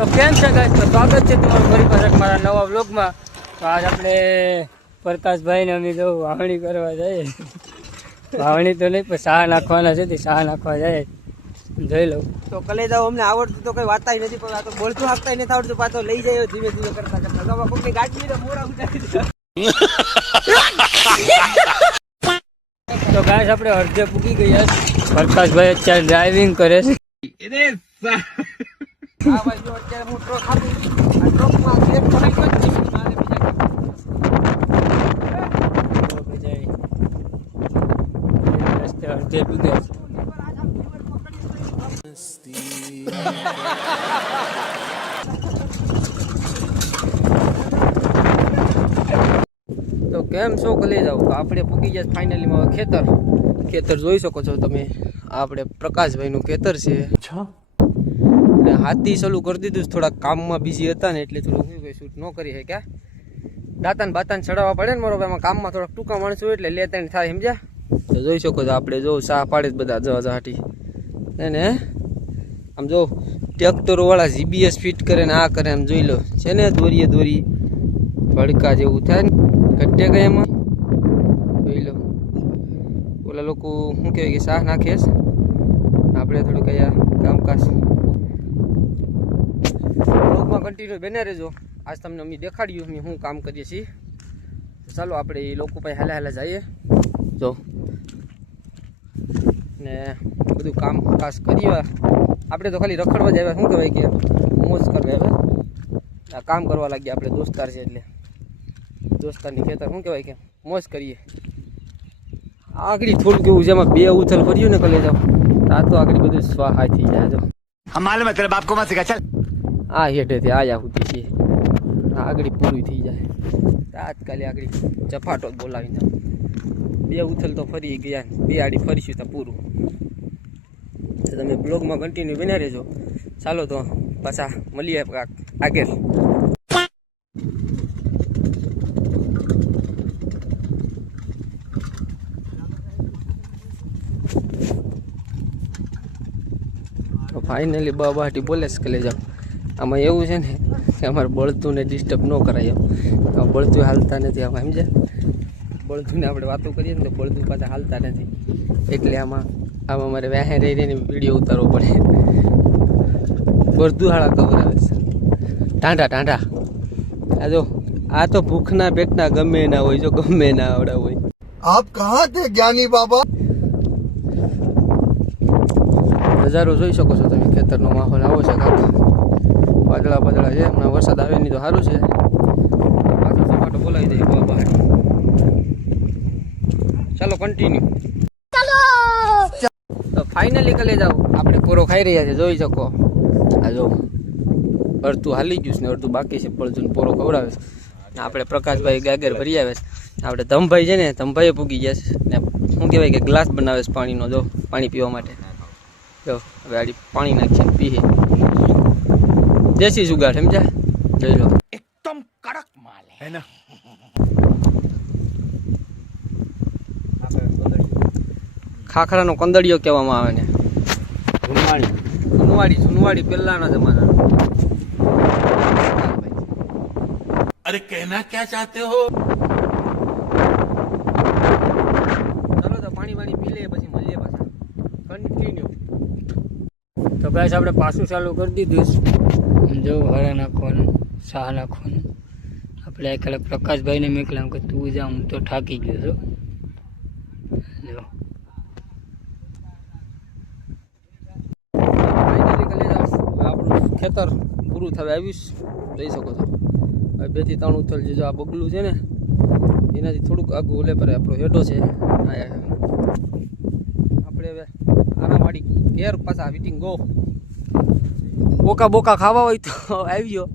તો કેમ છે ગાઈસ, તો સ્વાગત છે તમારું ફરી પાછા મારા નવા વ્લોગમાં. તો આજ આપણે પ્રકાશભાઈને અમે જો વાવણી કરવા જઈએ. વાવણી તો નહીં પણ શાહ નાખવાના છે, શાહ નાખવા જાય જોઈ લઉં. તો કલેજાઓ અમને આવડતું તો કઈ વાતાય નથી, પણ આ તો બોલતું હાકતા નથી આવડતું. પાછો લઈ જાય ધીમે ધીમે કરતા કરતા કોઈની ગાડી ને મોડા ઉતારી દીધા. તો ગાઈસ આપણે અડધે પૂકી ગયા. પ્રકાશભાઈ અત્યારે ડ્રાઇવિંગ કરે છે. હા ભાઈ, જો અત્યારે હું ટ્રક આપું, આ ટ્રકમાં એક ભાઈ કોઈ જ નહીં, મારે બીજા રસ્તે અડધે પૂગ્યા. તો કેમ છો કલે જાવ. તો આપણે પૂગી ગયા ફાઇનલીમાં ખેતર જોઈ શકો છો તમે. આપણે પ્રકાશભાઈનું ખેતર છે. અને હાથી ચાલુ કરી દીધું, થોડા કામમાં બિઝી હતા ને એટલે થોડું શું શૂટ ન કરી શક્યા. દાતાને બાતાને ચડાવવા પડે ને મારો ભાઈ, કામમાં થોડાક ટૂંકા માણસો એટલે લેતા થાય, સમજ્યા. તો જોઈ શકો છો આપણે જો સાહ પાડે જ બધા જહાટી ને આમ જો ટ્રેક્ટરો વાળા જીબીએસ ફિટ કરે ને આ કરે આમ જોઈ લો છે ને, દોરી ભડકા જેવું થાય ને કટ્ટે ગયા એમાં જોઈ લો. ઓલા લોકો શું કહેવાય કે શાહ નાખે છે, આપણે થોડુંક અહીંયા કામકાજ બ્લોગમાં કન્ટિન્યુ બને રહેજો. આજ તમને અમે દેખાડ્યું અમે શું કામ કરીએ છીએ. તો ચાલો આપણે એ લોકો પાસે હાલા જઈએ જો ને બધું કામકાજ કરીએ. આપણે તો ખાલી રખડવા જ આવ્યા, શું કહેવાય કે મોજ કરવા આવ્યા. આ કામ કરવા લાગ્યા, આપણે દોસ્તાર છે એટલે દોસ્તારની ખેતર શું કહેવાય કે મોજ કરીએ. આગળ થોડુંક એવું જેમાં બે ઉથલ ફર્યું ને કલે જાવ આ તો આગળ બધું સ્વાહા થઈ જાય. જો માલુમ હે તેરે બાપ કો મત સિખા ચલ. આ હેઠેથી આયા સુધી છીએ, આગળ પૂરું થઈ જાય તાત્કાલિક આગળ ચપાટો જ બોલાવી દો. બે ઉથલ તો ફરી ગયા, બે આડી ફરીશું તો પૂરું. તો તમે બ્લોગમાં કન્ટિન્યુ બને રહેજો. ચાલો તો પાછા મળીએ આગળ. ફાઇનલી બાટી બોલે જ કે જાઓ. આમાં એવું છે ને કે અમારે બળદુને ડિસ્ટર્બ ન કરાય એમ. બળદું હાલતા નથી આમાં, સમજ્યા. બળદુને આપણે વાતો કરીએ ને તો બળદું પાછા હાલતા નથી, એટલે આમાં અમારે વ્યાહે રહીને વિડીયો ઉતારવો પડે. બળદું હાળા ખબર આવે છે ટાંઢા. આ જો આ તો ભૂખના પેટના ગમે ના હોય, જો ગમે ના આવડા હોય. આપ કહા થે જ્ઞાની બાબા. નજારો જોઈ શકો છો તમે, ખેતરનો માહોલ આવો છે કાકા. વાદળા છે, હમણાં વરસાદ આવે નહીં તો સારું છે. પાછો સપાટો બોલાવી દઈએ બહાર. ચાલો કન્ટિન્યુ. તો ફાઇનલી કલે જાવ આપણે પૂરો ખાઈ રહ્યા છે, જોઈ શકો. આ જો અડધું હાલી ગયું છે ને અડધું બાકી છે. બળદુને પૂરો ખવડાવે છે ને આપણે પ્રકાશભાઈ ગાગર ભરી આવે છે. આપણે ધમભાઈ છે ને, ધમભાઈએ પૂગી ગયા છે ને શું કહેવાય કે ગ્લાસ બનાવે છે પાણીનો. જો પાણી પીવા માટે જો હવે આડી પાણી નાખીએ પીએ. દેશી સુગાર, સમજ્યા. જોઈ લો એકદમ કડક માલ હે ના. ખાખરાનો કંદડિયો કહેવામાં આવે ને. જૂનવાડી પહેલાના જમાના. અરે કહેના ક્યા ચાહતે હો. ચાલો તો પાણી પી લઈએ, પછી મળીએ પાછા કન્ટિન્યુ. તો ગાઈસ આપણે પાછું ચાલુ કરી દીધું. જો હરા નાખવાનું, શાહ નાખવાનું. આપણે ખાલી પ્રકાશભાઈને મોકલામ કે તું જા, હું તો થાકી ગયો છું. જો આપણું ખેતર પૂરું થવા આવ્યું જોઈ શકો છો. હવે 2 થી 3 ઉથલ જે આ બગલું છે ને એનાથી થોડુંક આગું ઓલે પર આપણો હેઠો છે. આપણે હવે આરામવાળી ઘેર પાછા વીટિંગ ગો. બોકા ખાવા હોય તો આવી ગયો.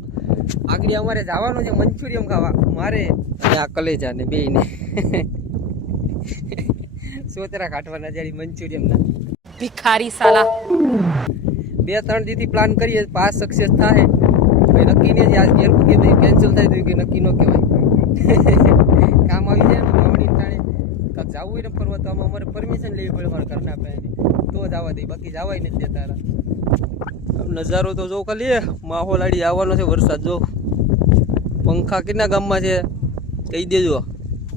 આગળ અમારે જવાનું છે મંચુરિયમ ખાવા, મારે અને આ કલેજા ને બેયને. સોતરા કાઢવાના જ્યારે મંચુરિયમના. ભિખારી સાલા. 2-3 દીથી પ્લાન કરીએ, 5 સક્સેસ થાય ભાઈ નક્કી નહીં. આજ ઘેર પૂગે ભાઈ કેન્સલ થાય તો કે નક્કી ન કહેવાય. કામ આવી જાય ને માવડી ટાણે કાંક જવું હોય ને ફરવા તો આમાં અમારે પરમિશન લેવી પડે મારા ઘરના પાસે, તો જ આવવા દે, બાકી જવાય નથી દેતા. નજારો તો જો ખાલી માહોલ આડી આવવાનો છે વરસાદ જો પંખા કેટલા ગામમાં છે કહી દેજો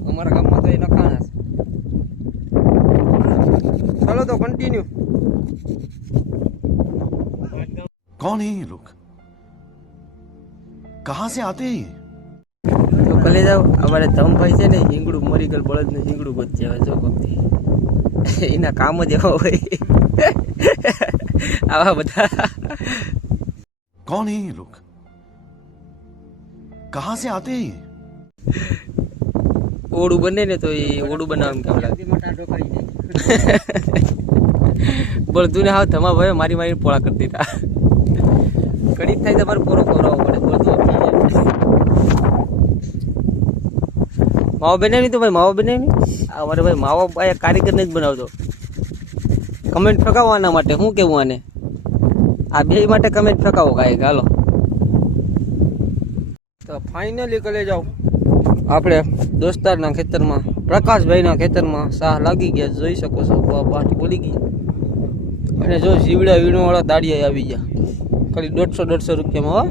અમારા ગામમાં તો એ નખાણા છે ચાલો તો કન્ટિન્યુ कौन है ये लोग कहां से आते हैं તો ભલે જાવ અમારે ધમભાઈ છે ને ઝીંગડું મરી ગયેલ બળદને ઝીંગડું ગોતજે હવે જો ભક્તિ એના કામ જ એવા હોય આવા બધા कौन है ये लोग कहां से आते हैं ઓળું બને ને તો એ ઓળું બનાવવાનું કેમ લાગે બળદું ને હાવ ધમા ભાઈ મારી મારી પોળા કરી દીધા કડી થાય તમારે પોરો ખવડાવવો પડે બળદું માવો બનાવી તો ભાઈ માવો બનાવી અમારે ભાઈ માવો કારીગરને જ બનાવતો કમેન્ટ ફેંકાવો આના માટે શું કેવું આને આ બે માટે કમેન્ટ ફેંકાવો કાંઈ હાલો તો ફાઇનલી કલે જાઓ આપણે દોસ્તારના ખેતરમાં પ્રકાશભાઈના ખેતરમાં સાહ લાગી ગયા જોઈ શકો છો બાટી બોલી ગઈ અને જો જીવડા વીણોવાળા દાડિયા આવી ગયા ખાલી 150 રૂપિયામાં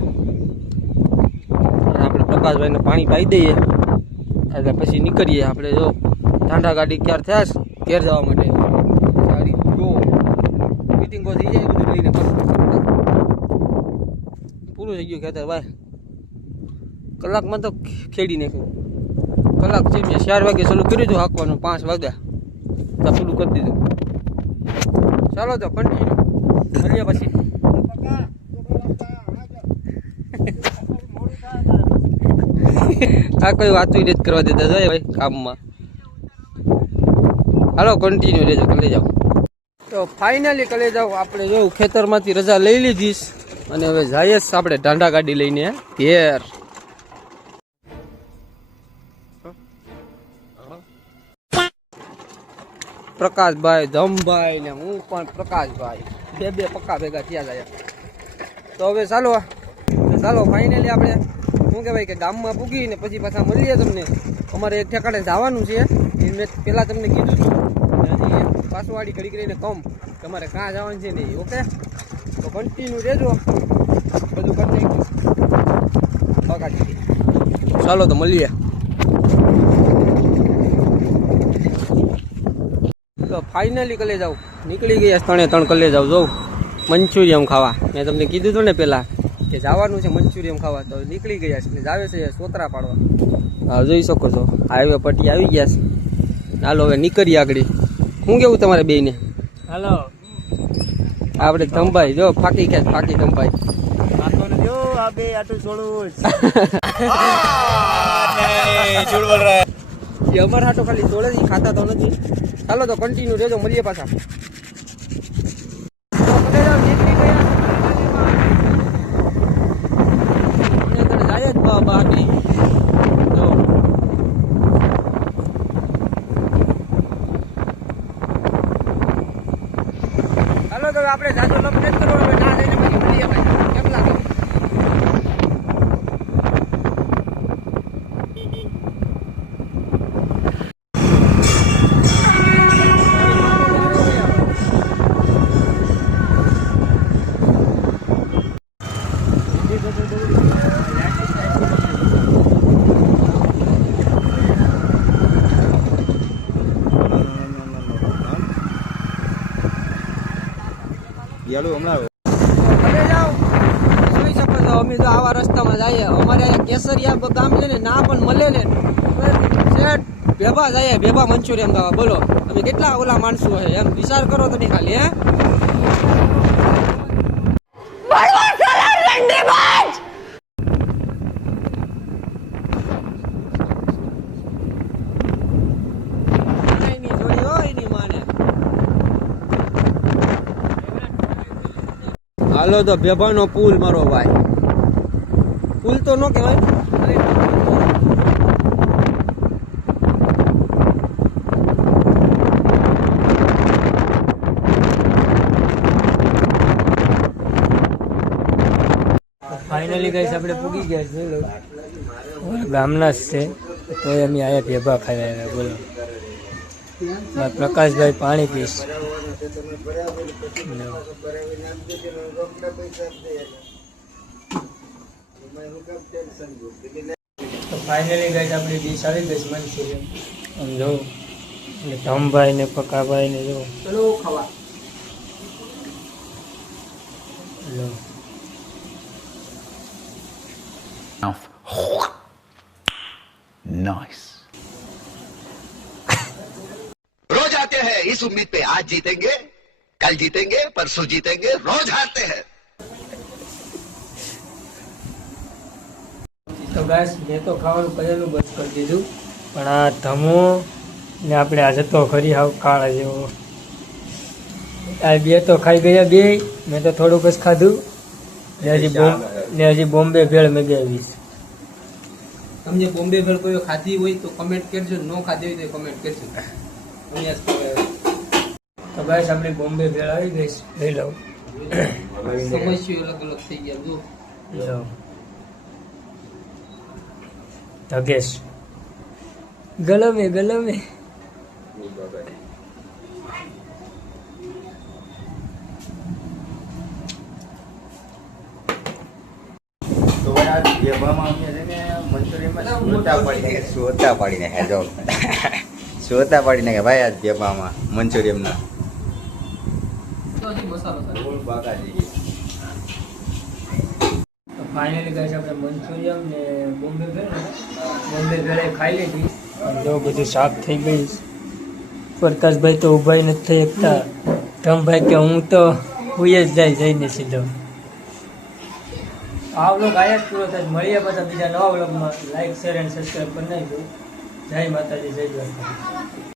આપણે પ્રકાશભાઈને પાણી પાઈ દઈએ એટલે પછી નીકળીએ આપણે જો ઠાંડા ગાડી ક્યાર થયા ઘેર જવા માટે સારી જો મીટિંગો થઈ જાય બધું લઈને પૂરું થઈ ગયું ખેતર ભાઈ કલાકમાં તો ખેડી નાખ્યું કલાક છે 4 વાગે ચાલુ કર્યું હતું હાંકવાનું 5 વાગ્યા તો પૂરું કરી દીધું ચાલો તો કન્ટિન્યુ મળીએ પછી આ કોઈ વાત નથી કરવા દેતા જાય ભાઈ કામમાં હાલો કન્ટિન્યુ રહેજો કલે જાઓ તો ફાઇનલી કલે જાઓ આપણે જો ખેતરમાંથી રજા લઈ લીધીશ અને હવે જઈએ આપણે ઢાંડા ગાડી લઈને ઘેર પ્રકાશભાઈ ધમભાઈ ને હું પણ પ્રકાશભાઈ બે પક્કા ભેગા થયા જાય તો હવે ચાલો ફાઇનલી આપણે શું કહેવાય કે ગામમાં પૂગીને પછી પાછા મળીએ તમને અમારે એક ઠેકાણે જવાનું છે એ મેં પહેલાં તમને કીધું હતું હજી પાછુંવાળી ઘડી કરીને કમ તમારે ક્યાં જવાનું છે નહીં ઓકે તો કન્ટિન્યુ રહેજો બધું કરી નાખ્યું ચાલો તો મળીએ તો ફાઇનલી કલે જાઉં નીકળી ગયા 3 કલે જાઉં જોઉં મંચુરિયમ ખાવા મેં તમને કીધું હતું ને પહેલાં કે જવાનું છે મંચુરિયમ ખાવા તો નીકળી ગયા છે જાવે છે સોતરા પાડવા હા જોઈ શકો છો હાઈવે પટ્ટી આવી ગયા છે ચાલો હવે નીકળીએ આગળ શું કેવું તમારે બેયને હાલો આપણે ધમભાઈ જો ફાકી ધમભાઈ એ અમાર હાટો ખાલી તોડે જ ખાતા તો નથી ચાલો તો કન્ટિન્યુ રહેજો મળીએ પાછા બાકી હાલો તો આપણે જાજો લપ નથી કરવાનો ના જઈને પછી મળીએ ભાઈ કેમ લાગે જોઈ શકો છો અમે તો આવા રસ્તામાં જઈએ અમારે અહીંયા કેસરિયા ગામ છે ને ના પણ મળે ને શેઠ ભેભા જઈએ ભેભા મંચુરિયમ ખાવા બોલો અમે કેટલા ઓલા માણસો છે એમ વિચાર કરો તમે ખાલી હે હાલો તો ભેભાનો પુલ મારો ભાઈ પુલ તો ન કહેવાય ફાઇનલી ગાઈસ આપણે પૂગી ગયા છે ગામના જ છે તો અમે આયા ભેભા ખાયા બોલો પ્રકાશભાઈ પાણી પીશ. તો ફાઇનલી ગાઈસ આપણી ડીશ આવી ગઈ છે મંચુરિયન. આમ જો ધમભાઈ ને પકાભાઈ ને જો ચલો ખાવા. લો. Nice. रोज आते हैं इस उम्मीद पे आज जीतेंगे कल जीतेंगे परसों जीतेंगे रोज हारते हैं. તો ગાઈસ મેં તો ખાવાનું કરેલું બંધ કરી દીધું, પણ આ ધમો ને આપણે આ જતો ખરી હાવ કાળા જેવો આ બે તો ખાઈ ગયા બે. મેં તો થોડુંક જ ખાધું ને હજી બોમ્બે ભેળ મેં આવીશ. તમને બોમ્બે ભેળ કોઈ ખાધી હોય તો કમેન્ટ કરજો, ન ખાધી હોય તો કમેન્ટ કરજો. અમે તો ગાઈસ આપણી બોમ્બે ભેળ આવી ગઈ છે, લઈ લઉં. સમસ્યાઓ અલગ અલગ થઈ ગયા. જો લો ધગેશ ગલમે ગલમે. તો ભાઈ આ જેવામાં અમને છે ને મંચુરિયનમાં સોતા પાડીને હે જો સોતા પાડીને કે ભાઈ આ જેવામાં મંચુરિયમના મસાલો ફૂલ બાકાજી. તો ફાઇનલી ગાઈસ આપણે મંચુરિયન ને બોમ્બે ભેળ ખાઈ લીધી. જો બધું સાફ થઈ ગઈ. પ્રકાશભાઈ તો ઊભા નથી થઈ શકતા. ધમભાઈ કે હું તો હુઈ જ જઈને સીધો. આ વ્લોગ આયા જ પૂરો થાય. મળીએ પાછા બીજા નવા વ્લોગમાં. લાઈક શેર એન્ડ સબસ્ક્રાઈબ કરી નાખજો. જય માતાજી, જય દ્વારકા.